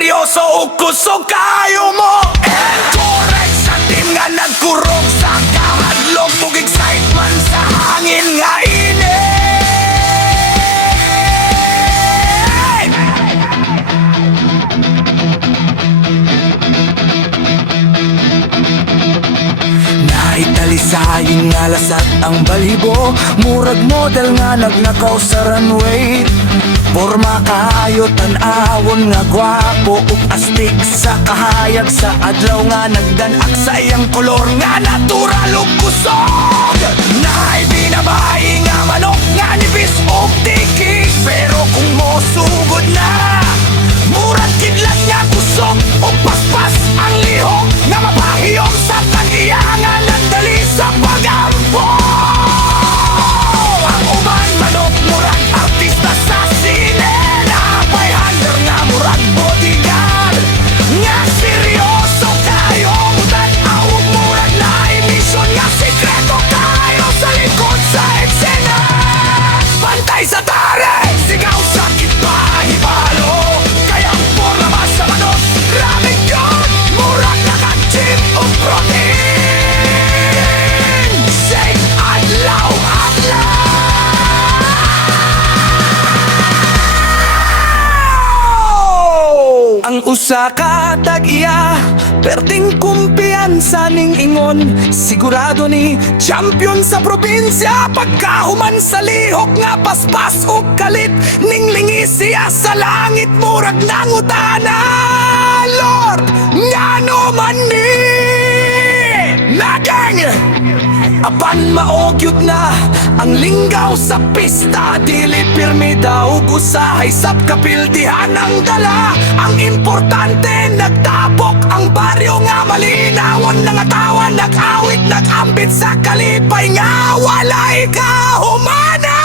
seryoso o kusog kayo mo. Encourage sa team nga nagkurog sa kahadlok, ug excitement sa hangin nga init. Naitalisayin nga lasat ang balibo, murag model nga nagnakaw sa runway. Porma kayo tan-awon nga gwapo ug astig sa kahayag, sa adlaw nga nagdanak sa iyang kolor nga natural ug kusog. Naay binabahi nga manok nga nipis ug tikik, pero kung mosugod na murag kidlat nga kusog ug paspas ang lihok nga mapahiyom sa tag-iyangan nagdali sa pagampo. Ang uban manok murag artista sa sine, napay handler nga murag bodyguard nga seryoso kayo, mudan awog murag na emisyon nga sikreto kayo sa likod sa eksena. Pantay sa tare, sigaw sa kitpahibalo, kaya porma sa manok ramen yun, murag naka-chip o protein. Shake adlaw-adlaw. Ang usa ka tag-iya, perting kumpiyansa ning ingon, sigurado ni champion sa probinsya. Pagkahuman sa lihok nga paspas o kalit, ning lingis siya sa langit murag nangutana. Lord, ngano man ni naging apan maogyod na ang linggaw sa pista, dili pirmi daw usahay sab kapildihan ang dala. Ang importante nagtapok ang baryo nga malinawon, nangatawan nag-awit nag-ambit sa kalipay nga walay kahumana.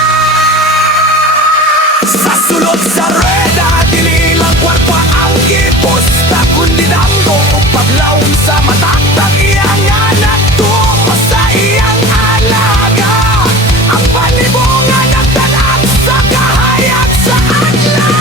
Sa sulod sa reda dili lang kwarpa ang gipusta, kundi damgo o paglawon sa matatag iyang anak tuwa sa iyang alaga. Ang panibonga nagtanap sa kahayag sa adlaw,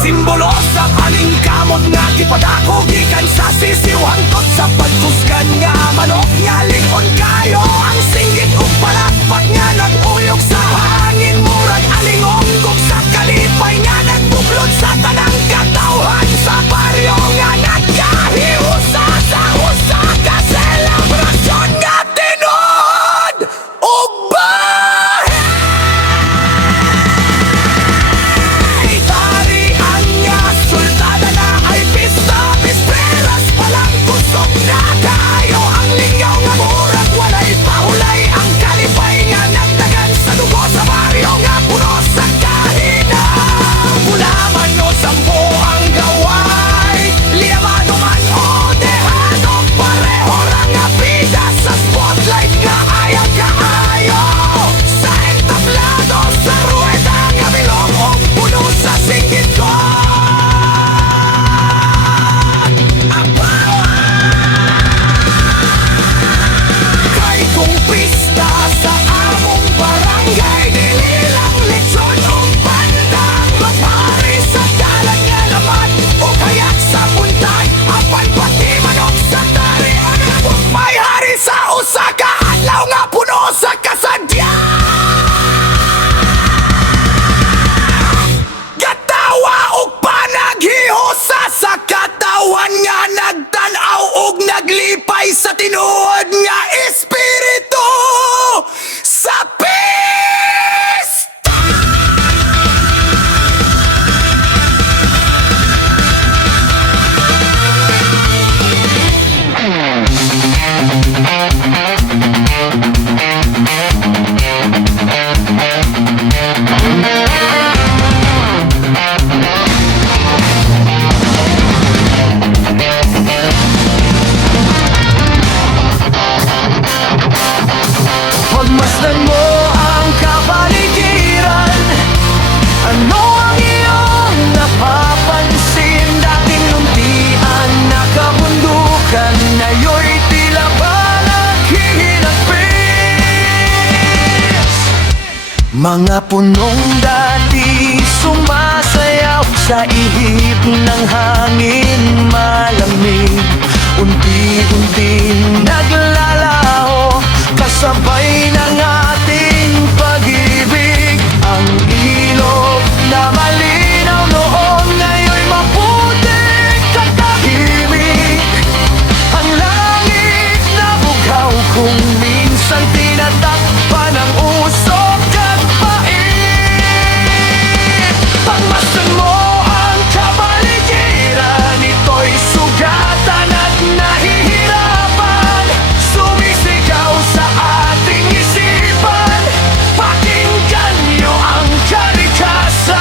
simbolo sa paningkamot nga gipadako gikan sa sisiw hangtod sa pagtuskan nga manok nga lingon kayo. Ang singgit ug palakpak nga nag-uyog sa hangin, murag alingonggog sa kalipay nga nagbuklod sa tanang katawhan sa baryo nga nagkahiusa sa husa ka selebrasyon nga tinuod ug bahay. Tarian nga sultada na ay pista, bisperas palang kusog na kayo. Ang lingaw nga murag walay pahulay, ang kalipay nga nagdagan sa dugo sa baryo nga puno sa kahina. Mula man o sampo ang gaway, liyamado man o dehado, pareho ra nga bida sa spotlight nga ayag kaayo. Sa entablado sa rueda nga bilong o puno sa singgit ko. Kay kung pista sa among barangay, dili lang lechon o bandang, magpari sa dalan nga laman o kayak sa puntag, apan pati manok sa tarian. Kung may hari sa usa ka adlaw nga puno sa kasadya, gatawa ug panaghihusa sa katawan nga nagtan-aw ug naglipay sa tinuod nga espiritu sa pista. Pagmasdan mo ang kapaligiran, ano ang iyong napapansin? Dating luntian na kabundukan, ngayo'y tila ba naghihinagpis? Mga punong dati sumasayaw sa ihip ng hangin malamig. Unti-unting naglalaho kasabay ng ating pag-ibig. Ang ilog na malinaw noon ngayon'y maputik at tahimik. Ang langit na bugaw kung minsan tinatakpan ng usok at pait. Pagmasdan mo ang kapaligiran, ito'y sugatan at nahihirapan. Sumisigaw sa ating isipan, pakinggan niyo ang kalikasan.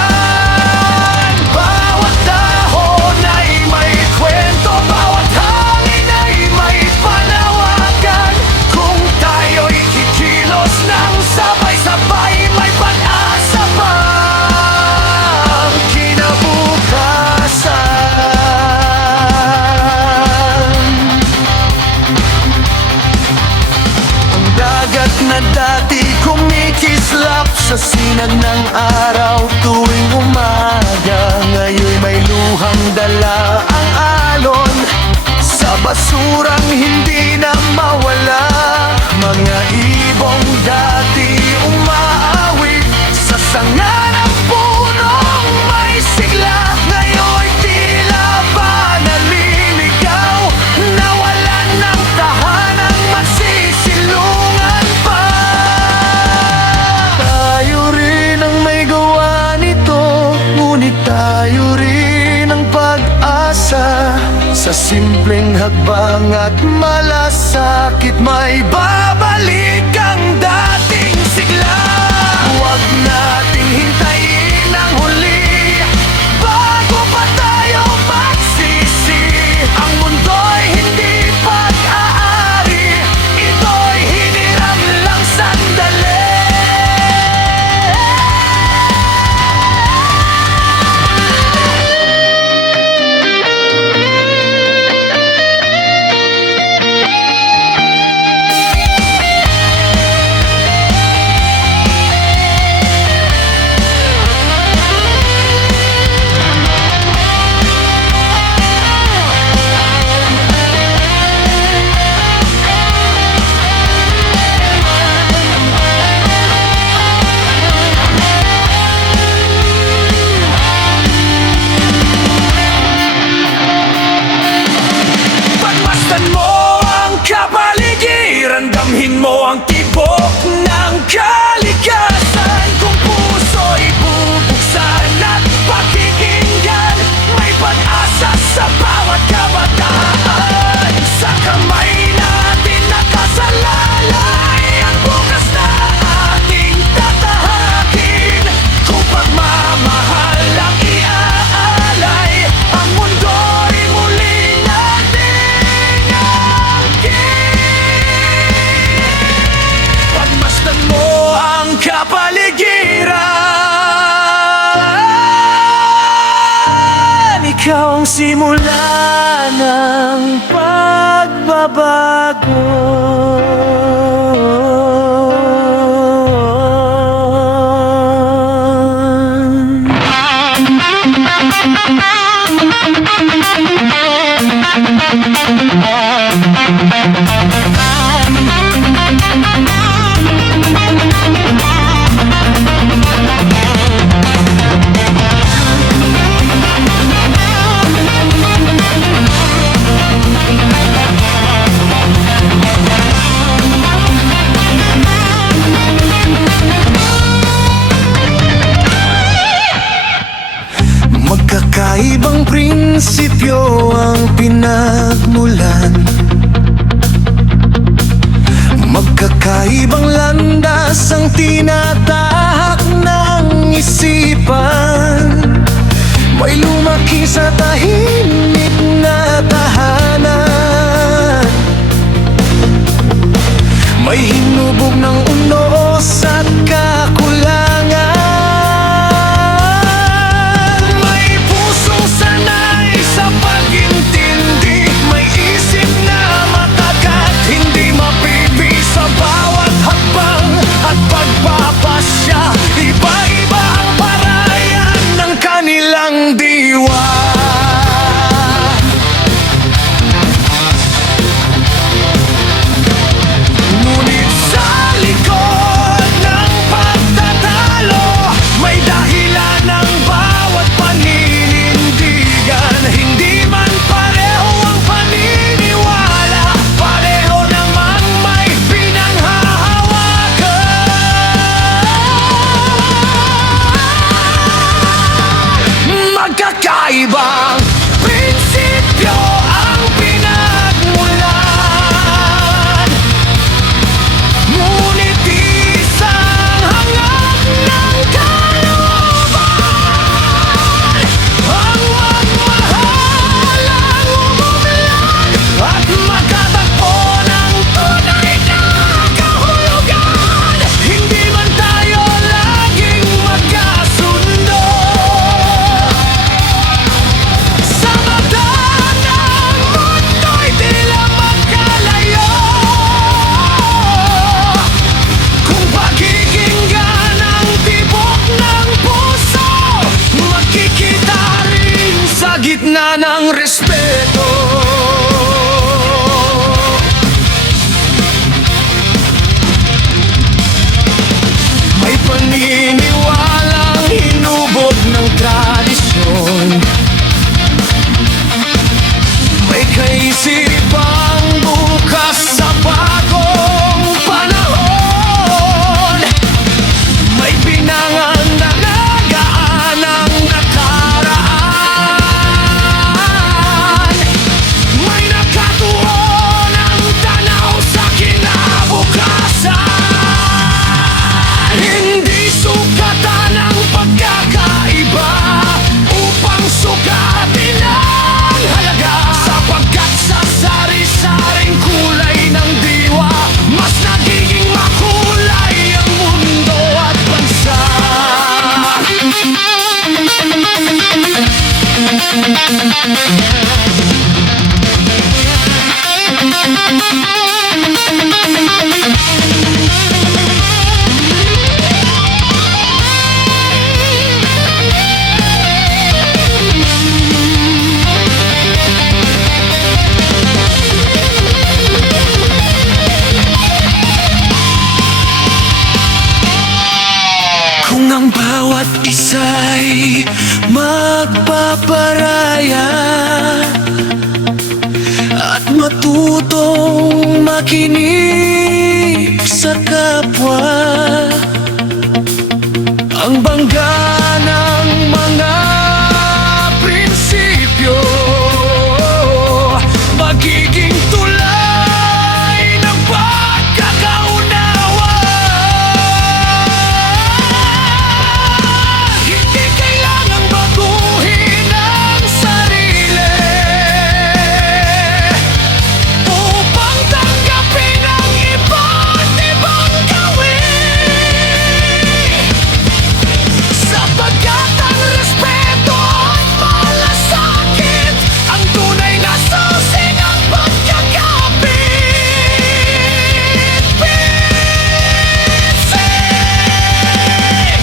Bawat dahon ay may kwento, bawat hangin ay may panawagan. Kung tayo'y kikilos ng sabay-sabay, may pag-asa pa ang kinabukasan. Ang dagat na dati kumikislap sa sinag ng araw tuwing umaga, ngayon may luhang dala ang alon sa basurang hindi na mawala. Mga ibong dati umaawit sa sanga ng punong may sigla, ngayon tila ba naliligaw, nawalan ng tahanang magsisilungan pa. Tayo rin ang may gawa nito, ngunit tayo rin ang pag-asa. Sa simpleng hakbang at malasakit, may babalik ang dating sigla. Huwag nating hintayin ang huli bago pa tayo magsisi. Ang mundo'y hindi pag-aari, ito'y hiniram lang sandali. Pagmasdan mo ang kapaligiran, damhin mo ang tibok ng kalikasan. Kung puso'y bubuksan at pakikinggan, may pag-asa sa bawat kabataan. Sa kamay natin nakasalalay ang bukas na ating tatahakin. Kung pagmamahal ang iaalay, ang mundo'y muli nating angkin. Pagmasdan mo ang kapaligiran, ikaw ang simula ng pagbabago. Magkakaibang prinsipyo ang pinagmulan ay magpaparaya at matutong makinig sa kapwa. Ang bangga ng mga prinsipyo magiging tulay ng pagkakaunawa. Hindi kailangang baguhin ang sarili upang tanggapin ang iba't ibang gawin, sapagkat ang respeto at malasakit ang tunay na susi ng pagkakapit-pinsig.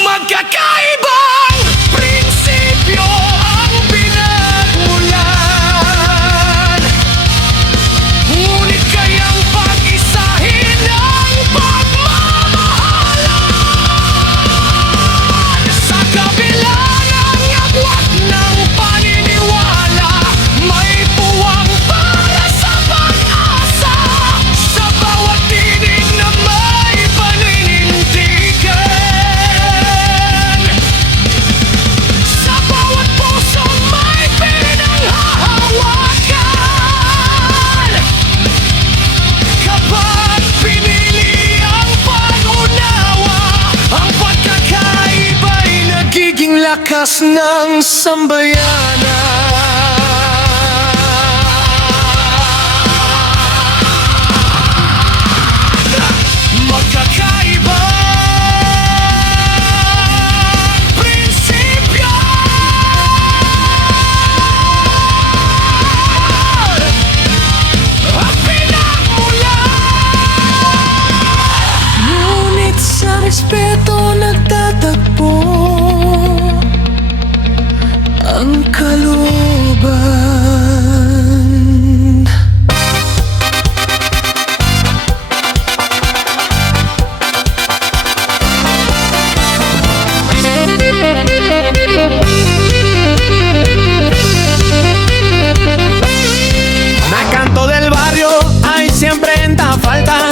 Magkakaibang prinsipyo ang pinagmulan, ngunit kayang pag-isahin ang pagmamahalan. Sa kabila ng agwat ng paniniwala, may puwang para sa pag-asa. Sa bawat tinig na may paninindigan, sa bawat puso may pinanghahawakan. Kapag pinili ang pag-unawa, ang pagkakaiba'y nagiging lakas ng sambayanan. Magkakaibang prinsipyo ang pinagmulan, ngunit sa respeto nagtatagpo ang kalooban. Na canto del barrio hay siempre en ta falta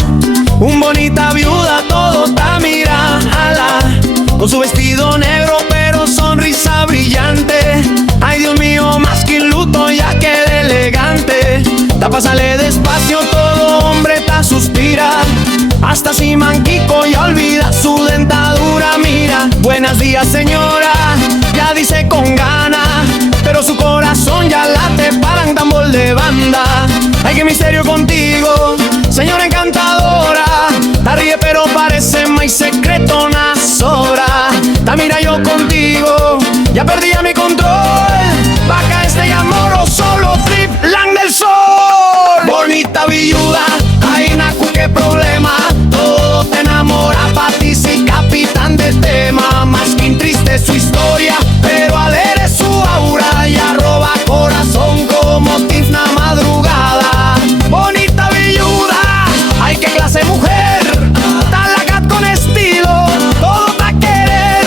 un bonita viuda, todo ta mira ala, con su vestido negro pero sonrisa brillante. Ay Dios mío, más que un luto ya que elegante. Ta pásale despacio, todo hombre ta suspira, hasta si manquico ya olvida su dentadura. Mira, buenos días señora, ya dice con gana, pero su corazón ya late para un tambor de banda. Ay, qué misterio contigo, señora encantadora. Ta ríe pero parece más secreto una sobra. Ta mira yo contigo, ya perdí a mi control. Vaca este amor o solo trip lang del sol. Bonita viuda, ay nacu qué problema. Todo te enamora, pa' ti sí capitán de tema. Más que triste su historia, pero alegre su aura. Ya roba corazón como tifna madrugada. Bonita viuda, ay qué clase mujer. Tan la gat con estilo, todo pa' querer.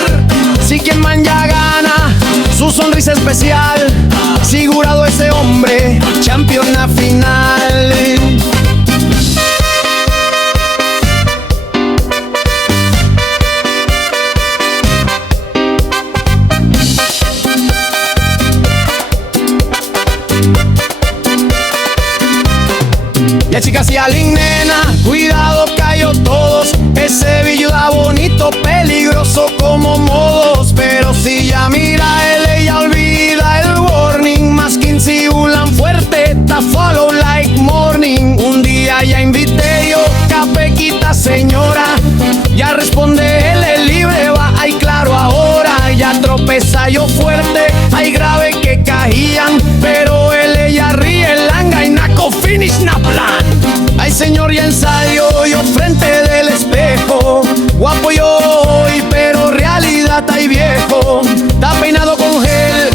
Si quien man ya gana, su sonrisa especial. Figurado ese hombre, campeona final. Ya chicas y alin nena, cuidado cayó todos. Ese villuda bonito, peligroso como modos. Pero si ya mira él, ella olvida el warning. Más que insibulan fuerte, ta follow like morning. Un día ya invité yo, capequita señora. Ya responde él, el libre va, ay claro ahora. Ya tropeza yo fuerte, ay grave que caían. Pero él, ella ríe, langa y naco finish na plan. Ay señor, ya ensayo yo frente del espejo. Guapo yo hoy, pero realidad está viejo. Está peinado con gel,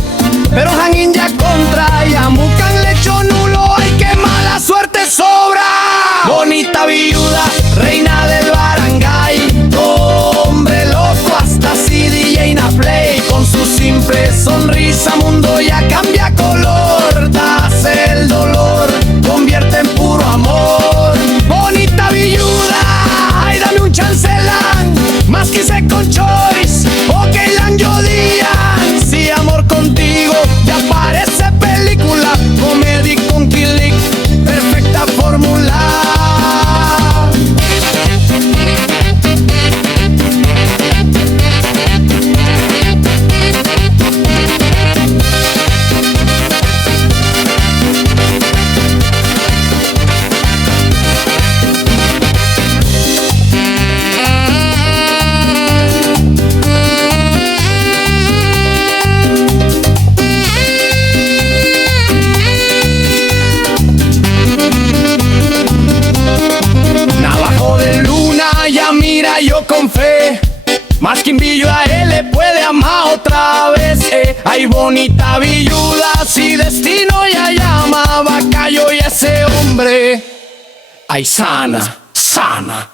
pero hanging ya contra. Ya mucan lecho nulo, ay qué mala suerte sobra. Bonita viuda, reina del barangay. Hombre loco, hasta si DJ na play. Sa mundo ya cambia color, das el dolor, convierte en puro amor. Bonita viuda, ay dame un chance lang, más quise con choice, ok lang yo diyan. Si amor contigo ya parece película, comedy con kilik, perfecta fórmula. Mira yo con fe, más que envidio a él le puede amar otra vez. Ay bonita viuda, si destino ya llamaba Cayo y ese hombre, ay sana, sana.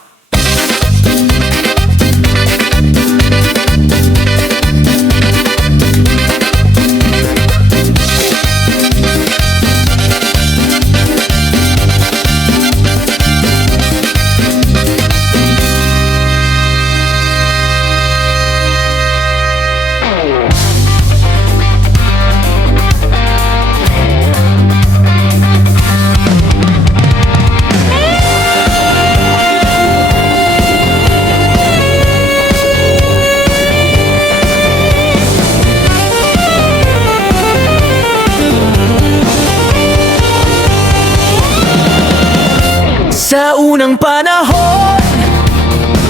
Sa unang panahon,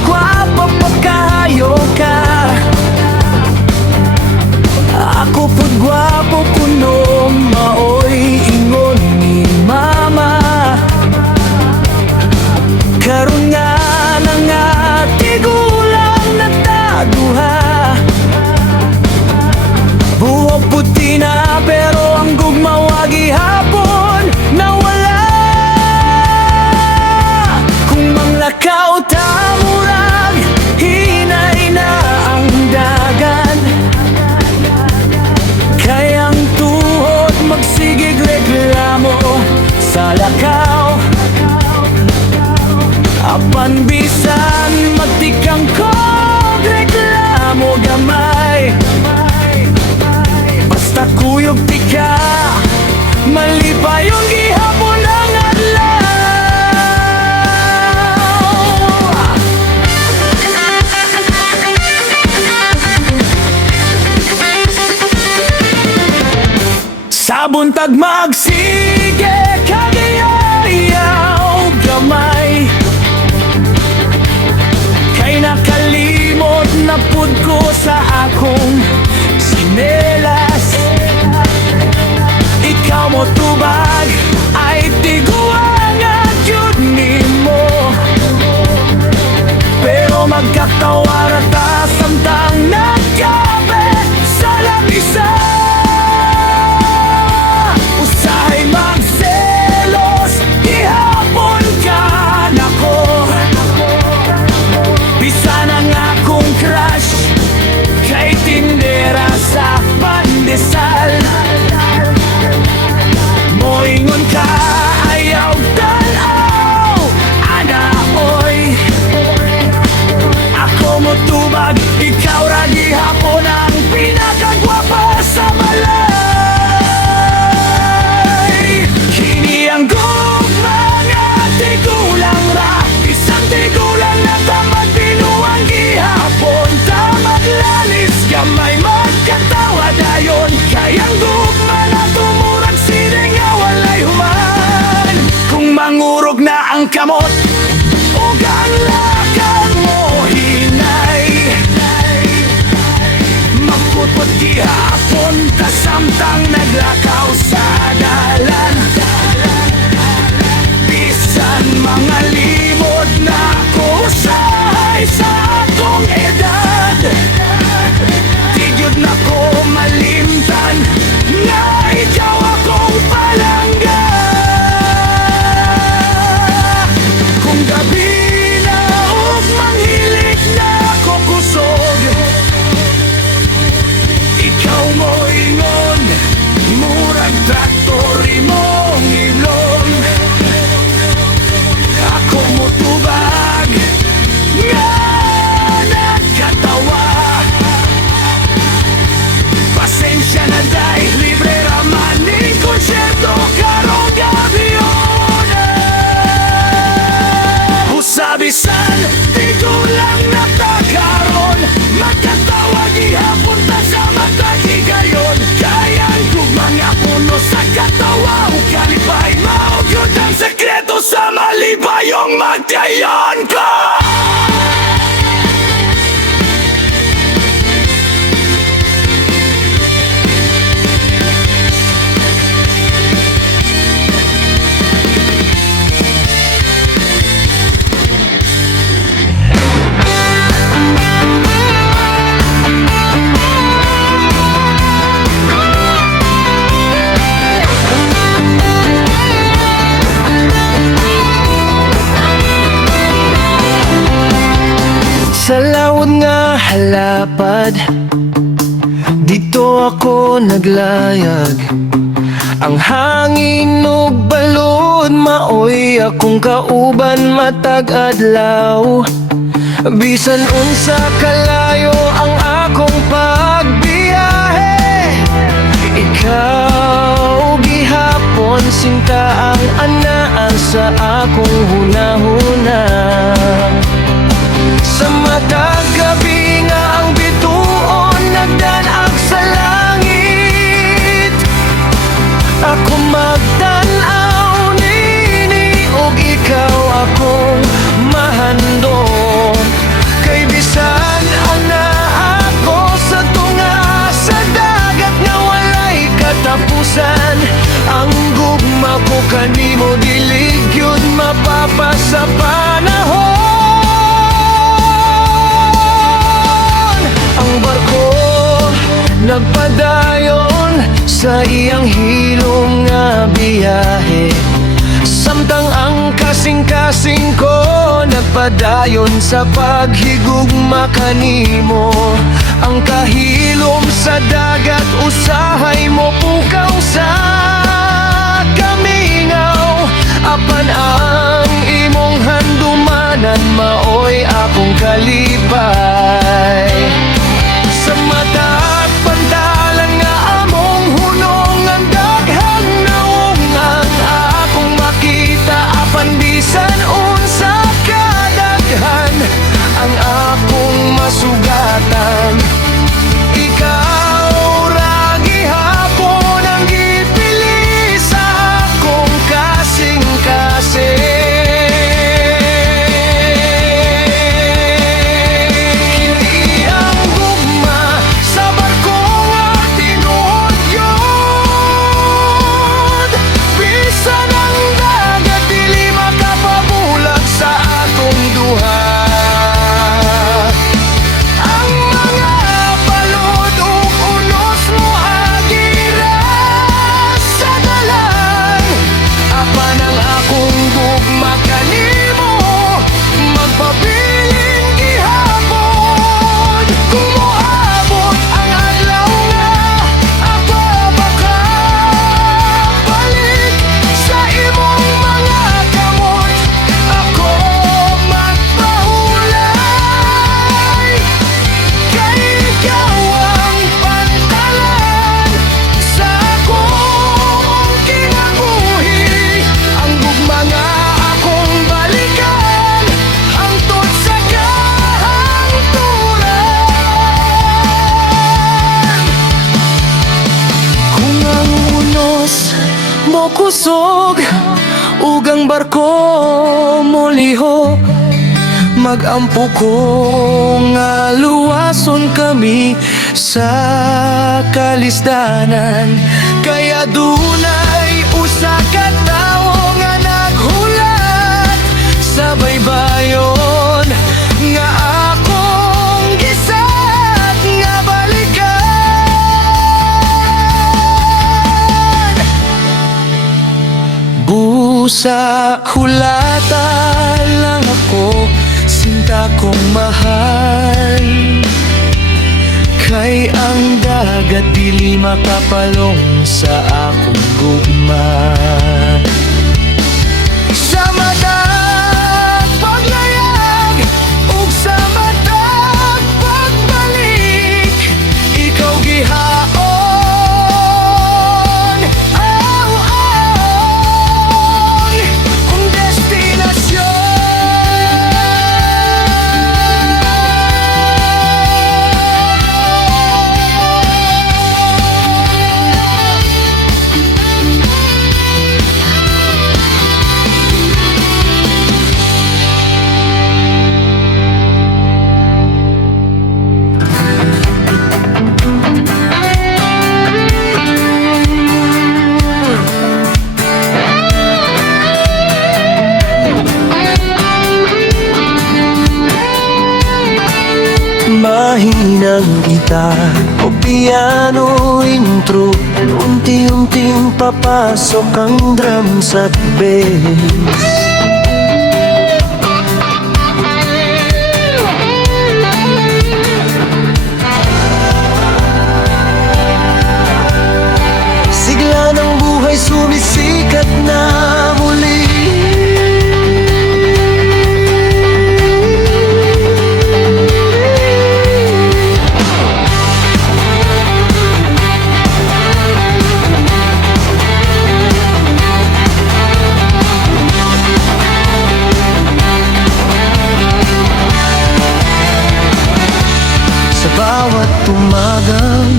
gwapo pagkayo ka. Ako po'y gwapo puno, maoy ingon ni mama. Karon nga nang atigulang nagtaduha, buhok puti na pero ang gugmawa gihapon nawala. Lakaw tamurag, hinay na ang dagan. Kayang tuhod magsigig reklamo sa lakaw. Apan bisan magtikang kog reklamo gamay. Basta kuyog tika, mali pa yung gihapon ang adlaw. Sa buntag magsige kagayaw gamay, kay nakalimot na pud ko sa akong sinelas. Ikaw mo tubag ay tiguan at yun nimo, pero magkakawara ta samtang nagkapit sa labisan. Moingon ka, ayaw tanaw, ana oy. Ako mo tubag, ikaw ra gihapon ang pinakagwapa sa balay. Kini ang gugma nga tigulang ra, isang tigulang na tamad pinuang gihapon. Tamad lalis, gamay magkatawa dayon, kayang gugma na tumurag sining awalay human. Kung mangurog na ang kamot o ang lakang mo hinay, magputput gihapon kasamtang naglakaw sa dalan. Bisan mga limod na kusahay sa akong edad, tigyod na ko malimtan nga ikaw akong palangga. Kung gabi na ug manghilik na ko kusog, ikaw mo ingon bisan di ko lang natakaron, magkatawag ihapon ta sa matagi gayon. Kayang kong mga puno sa katawa o kalipay, maugyod ang sekreto sa malibayong magkayon ko. Sa lawod nga halapad, dito ako naglayag. Ang hangin ug balod, maoy akong kauban matag adlaw. Bisan unsa kalayo ang akong pagbiyahe, ikaw gihapon sinta ang anaan sa akong hunahuna. Sa matag gabi nga ang bituon nagdanag sa langit, ako magtanaw nini ug ikaw akong mahandom. Kay bisan ana ako sa tunga sa dagat nga walay katapusan, ang gugma ko kanimo dili gyud mapapasa panahon. Ang barko nagpadayon sa iyang hilom nga biyahe, samtang ang kasing-kasing ko nagpadayon sa paghigugma kanimo. Ang kahilom sa dagat usahay mo pukaw sa kamingaw, apan ang imong handumanan maoy akong kalipay. Sa matag pantalan nga among hunong, ang daghang naong ang akong makita, apan bisan unsa kadaghan ang akong masugatan, ikaw ra gihapon ang gipili sa akong kasing-kasing. Kusog ugang barko mo liho, magampo ko nga luwason kami sa kalisdanan. Kaya dunay usa ka tawo nga naghulat sa baybayon nga akong gisat nga balikan. Busa hulata lang ako, sinta kong mahal. Kay ang dagat dili makapalong sa akong gugma. Sa matag paglayag ug sa matag pagbalik, ikaw gihaon ang destinasyon. mahinang gitar o piano intro, unti-unting papasok ang drums at bass. Sigla ng buhay sumisikat na muli. Sa bawat umagang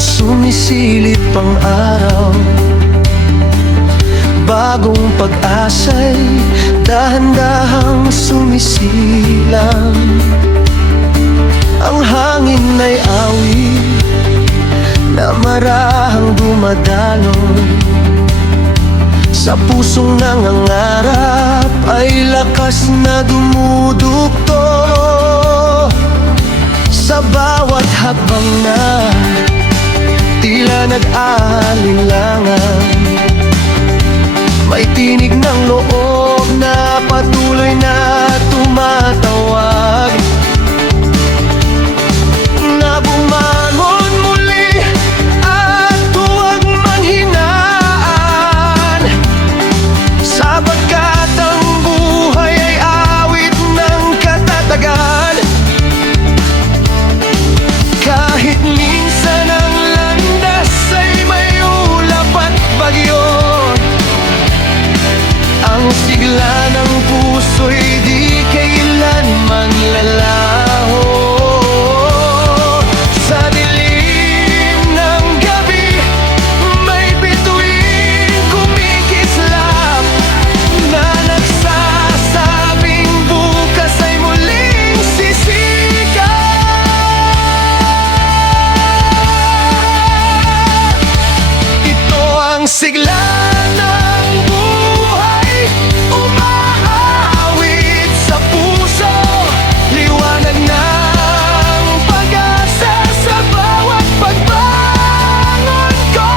sumisilip ang araw, bagong pag-asa'y dahan-dahang sumisilang. Ang hangin ay awit na marahang dumadaloy, sa pusong nangangarap ay lakas na dumudugto. Sa bawat hakbang na tila nag-aalinlangan, may tinig ng loob na patuloy na tumatawag, na bumangon muli at huwag manghinaan, sapagkat ang buhay ay awit ng katatagan. Kahit minsan ang landas ay may ulap at bagyo, ang sigla ng puso'y di kailanman lalaho. Sa dilim ng gabi may bituin kumikislap, na nagsasabing bukas ay muling sisikat. Ito ang sigla ng buhay, umaawit sa puso, liwanag ng pag-asa sa bawat pagbangon ko.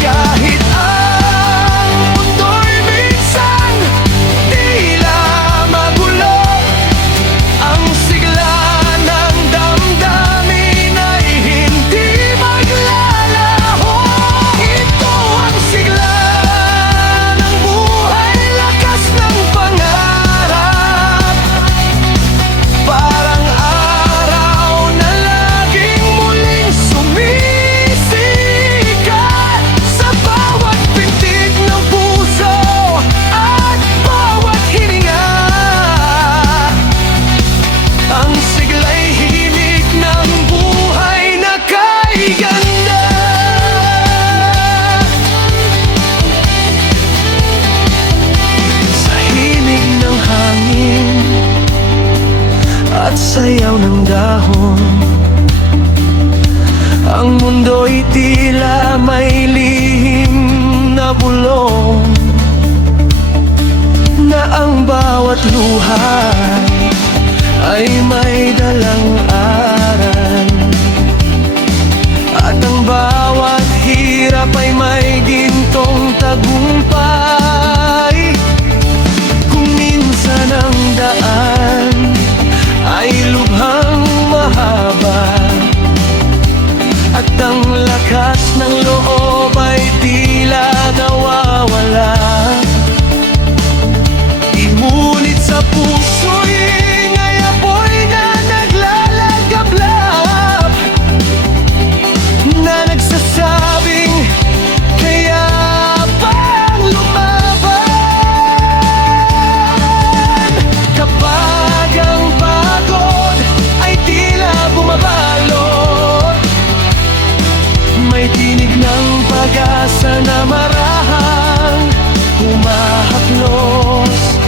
Kahit ang mundo'y minsan tila magulo, ang sigla ng damdamin ay hindi maglalaho. Ito ang sigla ng buhay, lakas ng pangarap, parang araw na laging muling sumisikat sa bawat pintig ng puso at bawat hininga. Ang sigla'y himig ng buhay na kay ganda. Sa himig ng hangin at sayaw ng dahon, ang mundo'y tila may lihim na bulong, na ang bawat luhay ay may dalang aral, at ang bawat hirap ay may gintong tagumpay. Kung minsan ang daan ay lubhang mahaba, at ang lakas ng loob ay tila nawawala, imunit sa puso'y ngay apoy na naglalagablab, na nagsasabing kaya pang lumaban. Kapag ang pagod ay tila bumabalot, may tinig ng pag-asa na marahang humahaplos.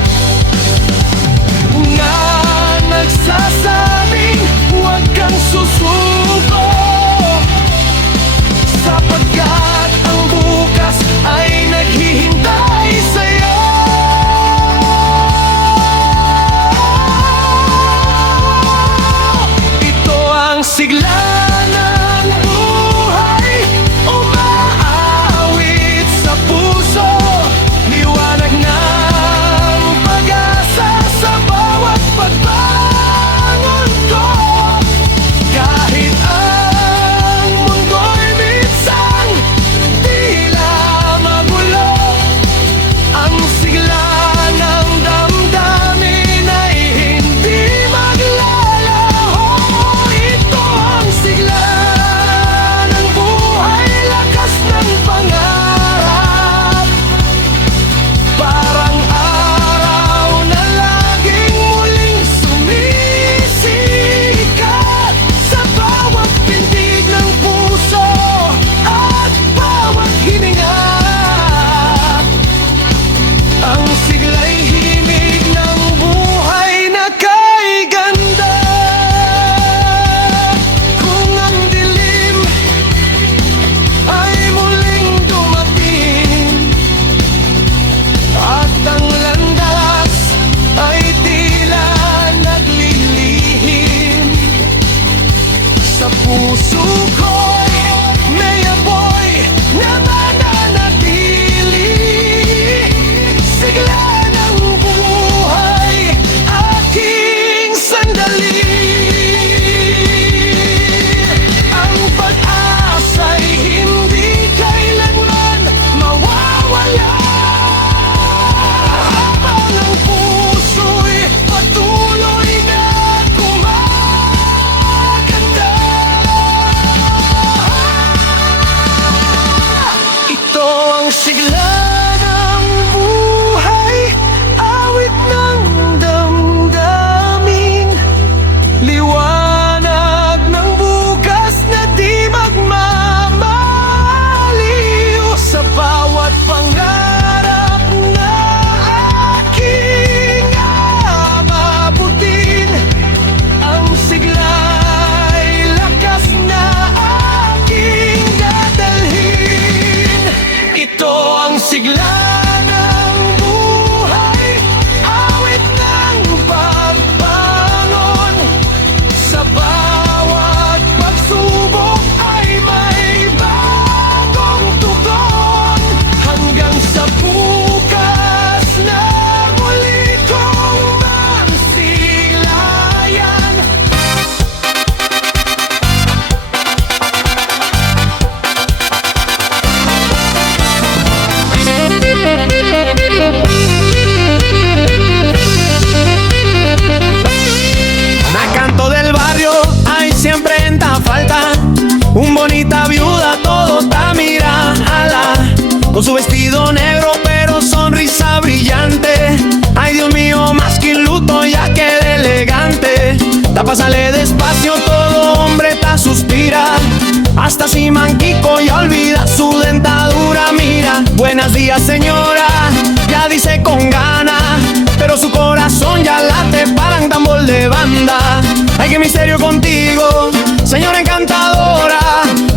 qué misterio contigo, señora encantadora.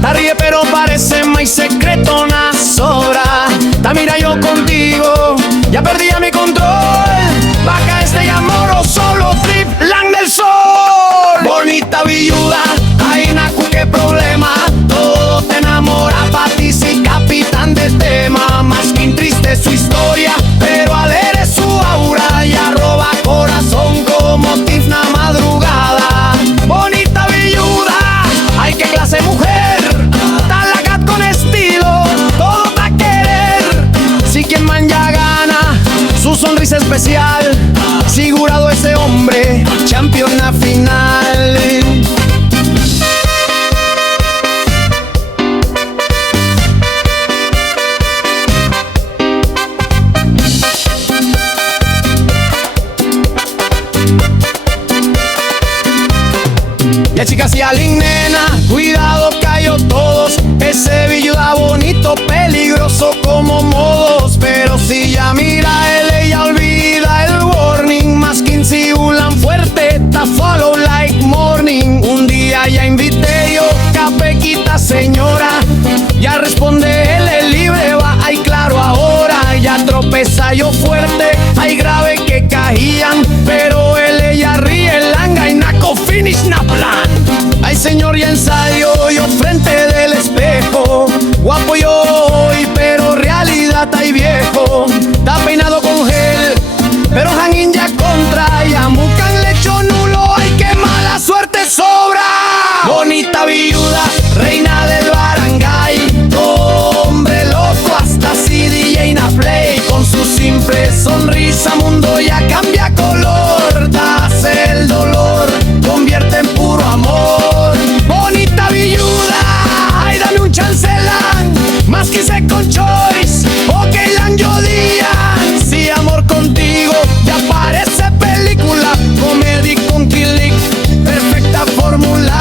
Ta ríe pero parece más secreto na sobra. Ta mira yo contigo, ya perdí a mi control. Vaca este amor o solo trip lang del sol. Bonita viuda, ay nacu qué problema. Todo te enamora, pa' ti sí capitán de tema. Más que triste su historia, pero alegre su aura. Ya roba corazón como tifna madrugada. Bonita viuda, ay qué clase de mujer. Talagat con estilo, todo pa' querer. Si quien man ya gana, su sonrisa especial. Figurado ese hombre, champion na final. Ya chicas y alin nena, cuidado cayó todos. Ese viuda bonito, peligroso como modos. Pero si ya mira él, ella olvida el warning. Más que insiulan fuerte, ta follow like morning. Un día ya invité yo, capequita señora. Ya responde él, el libre va, ay claro ahora. Ya tropeza yo fuerte, ay grave que caían. Pero él, ella ríe, langa y naco finish na plan. Ay señor, ya ensayo yo frente del espejo. Guapo yo hoy, pero realidad ay viejo. Está peinado con gel, pero hangin ya contra. Ya mucan lecho nulo, ay qué mala suerte sobra. Bonita viuda, reina del barangay. Hombre loco, hasta si DJ na play. Con su simple sonrisa mundo ya cambia color. Das el dolor, convierte en puro amor. Bonita viuda, ay dame un chancelan. Más que second choice, ok lan yo dian. Si amor contigo ya parece película. Comedy con Kilik, perfecta fórmula.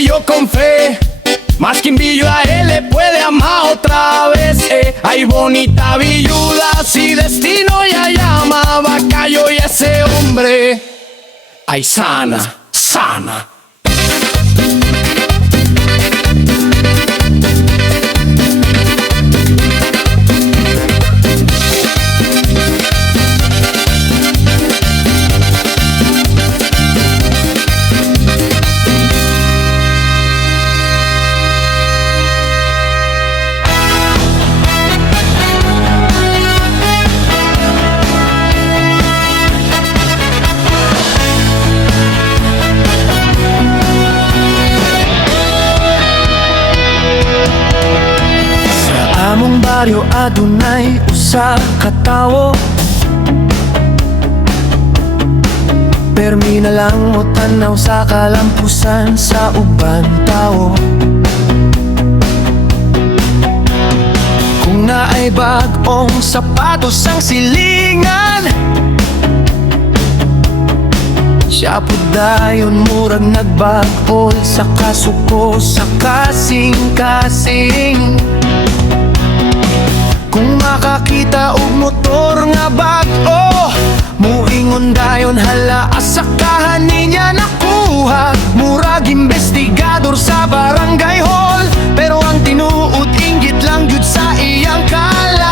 Yo con fe, más que envidio a él le puede amar otra vez. Ay bonita viuda, si destino ya llama, Bacayo y ese hombre, ay sana, sana. Among baryo adunay usa ka tawo. Permi na lang mo tanaw sa kalampusan sa uban tao. Kung naay bag-ong sapatos ang silingan, siya po dayon murag nagbag-ol sa kasuko sa kasing-kasing. Kung makakita og motor nga bag-o, muingon dayon hala asakahan niya nakuha. Murag investigador sa barangay hall, pero ang tinuod inggit lang gyud sa iyang kalag.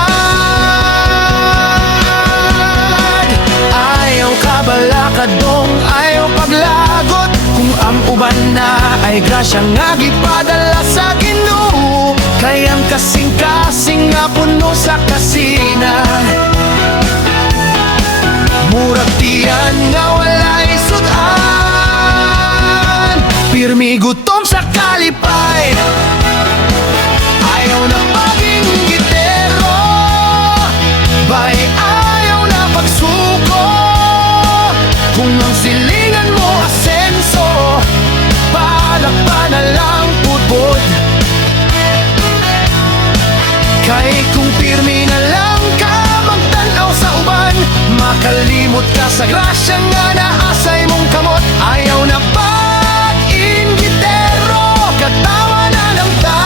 Ayaw kabalakadong, ayaw paglagot. Kung ang uban na ay grasya nga gipadala sa Ginoo, kayang kasing-kasing nga puno sa kasina. Murag tiyan nga walay sudan, pirmi gutom sa kalipay. Ayaw na maging gitero, bay ayaw na pagsuko. Kay kung pirmi na lang ka magtanaw sa uban, makalimot ka sa grasya nga naasay mong kamot. Ayaw na pag-inggitero, katawa na lang ta.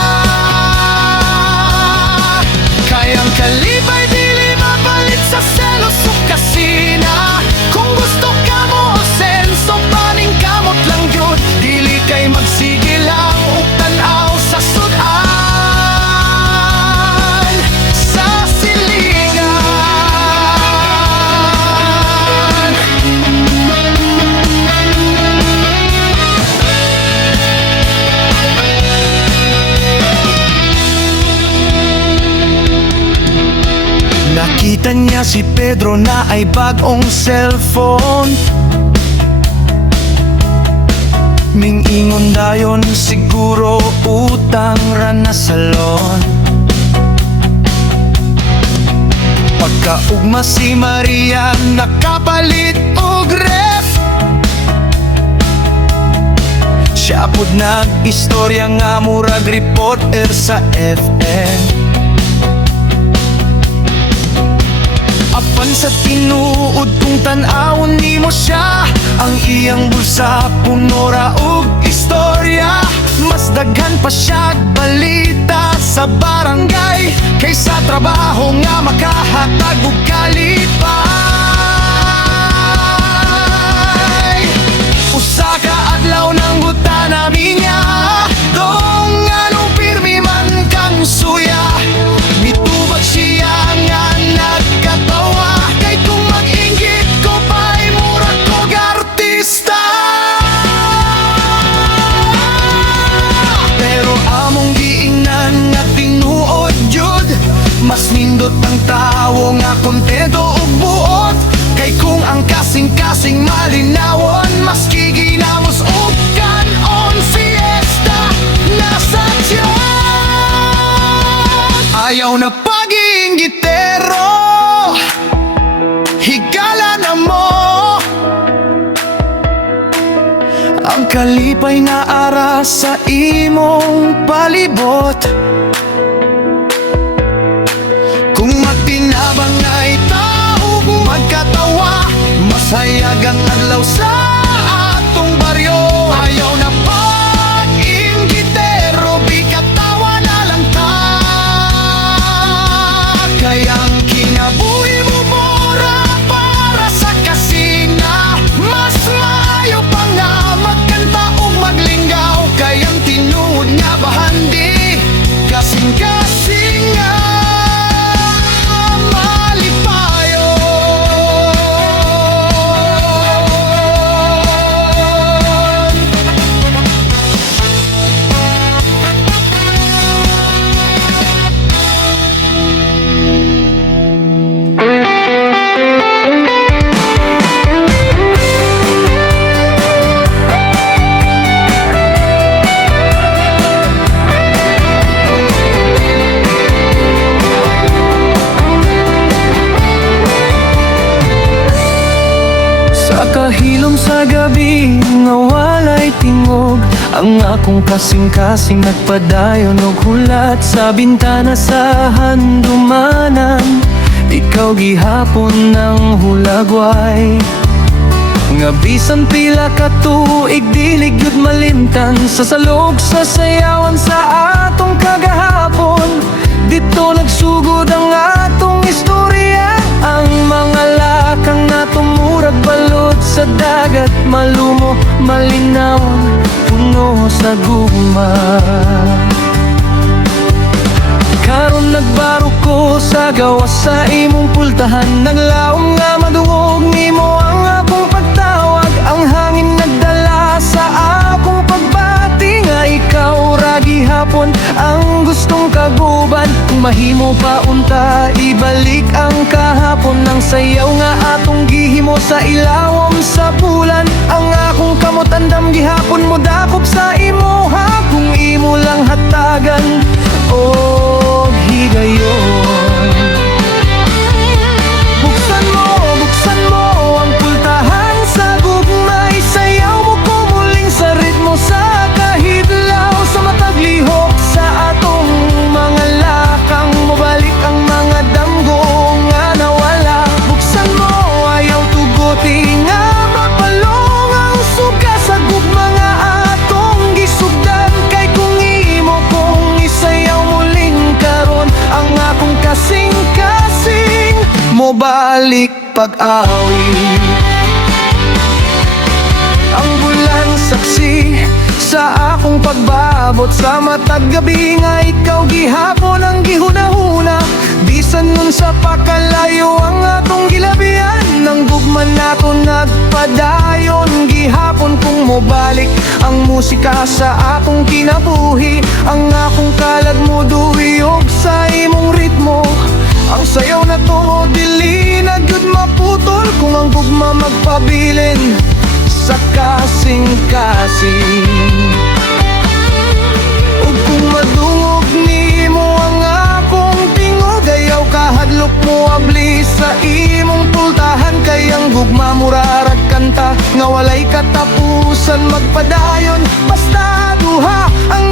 Kayang kalipay dili mapalit sa selos o kasina. Kung gusto ka mo senso paning kamot lang yun, dili kay magsige lang ug tan-aw sa sudan sa silingan. Nakita niya si Pedro na ay bagong cellphone. Mingingon dayon siguro utang ra na salon. Pagkaugma si Maria nakapalit og ref. Siya pud nag-istorya nga murag reporter sa FM. Apan sa tinuod kung tan-awon nimo siya, ang iyang bulsa puno ra og istorya. Mas daghan pa siya balita sa barangay kaysa trabaho nga makahatag og kalipay. Usa ka adlaw nang buta namin niya, dong anong pirmi man kang suya. Mitubag siya nga nagkatawa, kay kung mag-inggit ko pa'y murag kog artista. Pero among giingnan nga tinuod jud, mas nindot ang tawo nga kontento ug buot. Kay kung ang kasing-kasing malinawon, mas giginamos ug kanon fiesta nasa tiyan. Ayaw na pag-iinggitero, higala na mo ang kalipay nga ara sa imong palibot. Kung magtinabang nga itaog magkatawa, masayag ang adlaw sa atong baryo. Ayaw na pag-inggitero, bikatawa na lang ta. Kayang kinabuhi mo mura para sa kasina, mas maayo pa nga magkanta o maglinggaw. Kayang tinuod nga bahandi, kasing-kasing nga kahilom sa gabi nga walay tingog. Ang akong kasing-kasing nagpadayon og hulat sa bintana sa handumanan. Ikaw gihapon ng hulagway, nga bisan pila ka tuig dilig yun malimtan sa salog sa sayawan sa atong kagahapon. Dito nagsugod ang atong istorya, ang mga lakang na tumurag balot sa dagat, malumo, malinaw, puno sa gugma. Karon nagbaro ko sa gawas sa imong pultahan, naglaom nga madungog nimo ang akong pagtawag. Ang hangin nagdala sa akong pagbati, nga ikaw ra gihapon ang gustong kaguban. Kung mahimo pa unta, ibalik ang kahapon ng sayaw nga atong gihimo sa ilawom sa bulan. Ang akong kamot andam gihapon mo dakop sa imuha, kung imo lang hatagan o higayon. Buksan mo ang pultahan sa gugmay, sayaw mo kumuling sa ritmo sa kahidlaw, sa mataglihok sa atong mga lakang mobile. balik pag-awi. Ang bulan saksi sa akong pagbabot sa matag gabi nga ikaw gihapon ang gihunahuna. Bisan nun sa pakalayo ang atong gilabihan, nang gugman nato nagpadayon. Gihapon kung mobalik ang musika sa akong kinabuhi. Ang akong kalag mo duhiyog sa imong ritmo. Ang sayaw na to dili na gyud maputol kung ang gugma magpabilin sa kasing-kasing. Ug kung madungog nimo ang akong tingog, ayaw kahadlok mo abli sa imong pultahan. Kay ang gugma murarag kanta nga walay katapusan, magpadayon basta duha ang